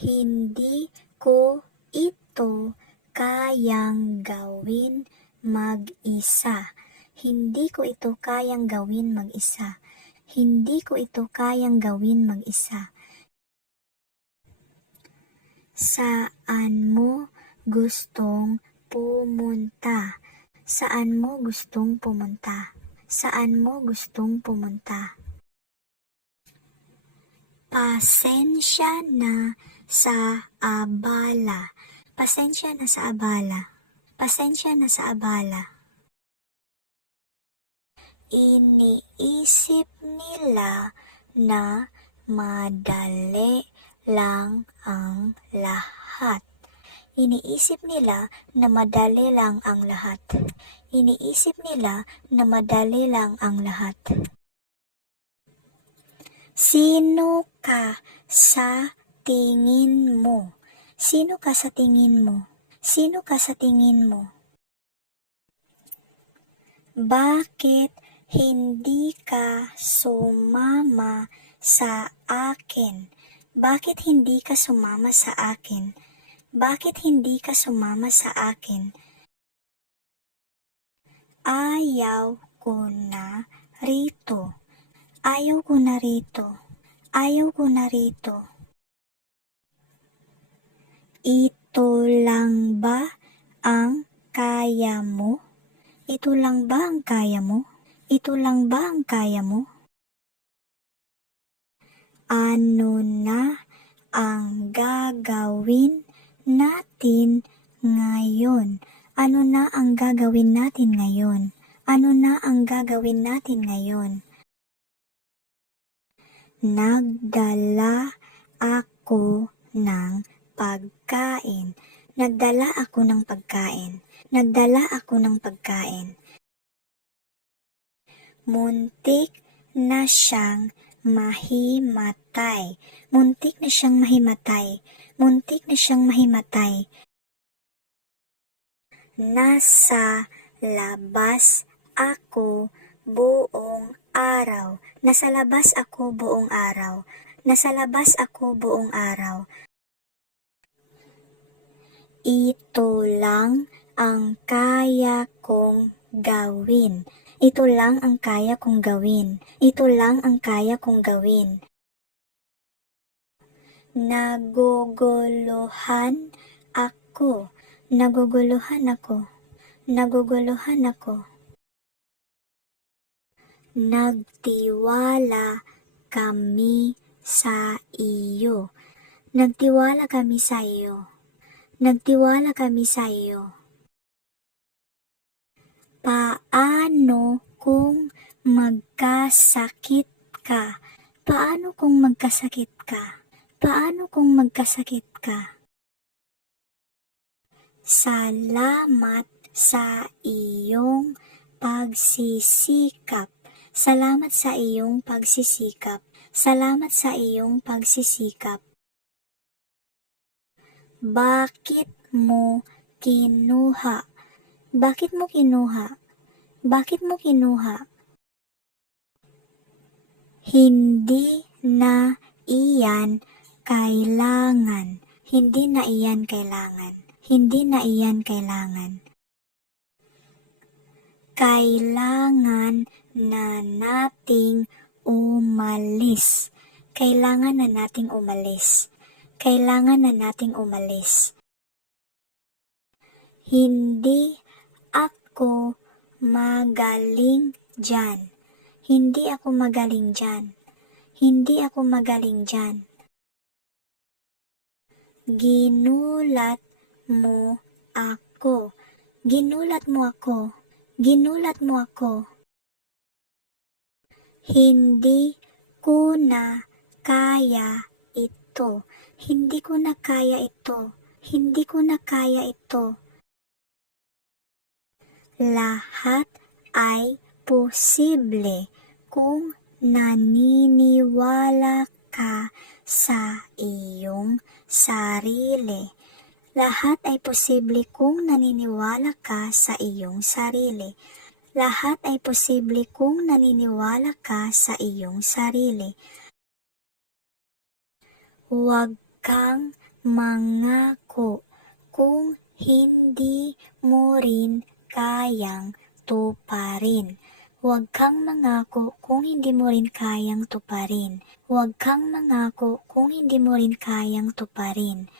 Hindi ko ito kayang gawin mag-isa. Hindi ko ito kayang gawin mag-isa. Hindi ko ito kayang gawin mag-isa. Saan mo gustong pumunta? Saan mo gustong pumunta? Saan mo gustong pumunta? Pasensya na sa abala. Pasensya na sa abala. Pasensya na sa abala. Iniisip nila na madali lang ang lahat. Iniisip nila na madali lang ang lahat. Iniisip nila na madali lang ang lahat. Sino ka sa tingin mo? Sino ka sa tingin mo? Sino ka sa tingin mo? Bakit hindi ka sumama sa akin? Bakit hindi ka sumama sa akin? Bakit hindi ka sumama sa akin? Ayaw ko na rito. Ayaw ko na rito. Ayaw ko na rito. Ito lang ba ang kaya mo? Ito lang ba ang kaya mo? Ito lang ba ang kaya mo? Ano na ang gagawin natin ngayon? Ano na ang gagawin natin ngayon? Ano na ang gagawin natin ngayon? Nagdala ako ng pagkain. Nagdala ako ng pagkain. Nagdala ako ng pagkain. Muntik na siyang mahimatay. Muntik na siyang mahimatay. Muntik na siyang mahimatay. Nasa labas ako buong araw. Nasa labas ako buong araw. Nasa labas ako buong araw. Ito lang ang kaya kong gawin. Ito lang ang kaya kong gawin. Ito lang ang kaya kong gawin. Naguguluhan ako. Naguguluhan ako. Naguguluhan ako. Nagtiwala kami sa iyo. Nagtiwala kami sa iyo. Nagtiwala kami sa iyo. Paano kung magkasakit ka? Paano kung magkasakit ka? Paano kung magkasakit ka? Salamat sa iyong pagsisikap. Salamat sa iyong pagsisikap. Salamat sa iyong pagsisikap. Bakit mo kinuha? Bakit mo kinuha? Bakit mo kinuha? Hindi na iyan kailangan. Hindi na iyan kailangan. Hindi na iyan kailangan. Kailangan na nating umalis. Kailangan na nating umalis. Kailangan na nating umalis. Hindi ako magaling dyan. Hindi ako magaling dyan. Hindi ako magaling dyan. Ginulat mo ako. Ginulat mo ako. Ginulat mo ako. Hindi ko na kaya ito. Hindi ko na kaya ito. Hindi ko na kaya ito. Lahat ay posible kung naniniwala ka sa iyong sarili. Lahat ay posible kung naniniwala ka sa iyong sarili. Lahat ay posible kung naniniwala ka sa iyong sarili. Huwag kang mangako kung hindi mo rin kayang tuparin. Huwag kang mangako kung hindi mo rin kayang tuparin. Huwag kang mangako kung hindi mo rin kayang tuparin.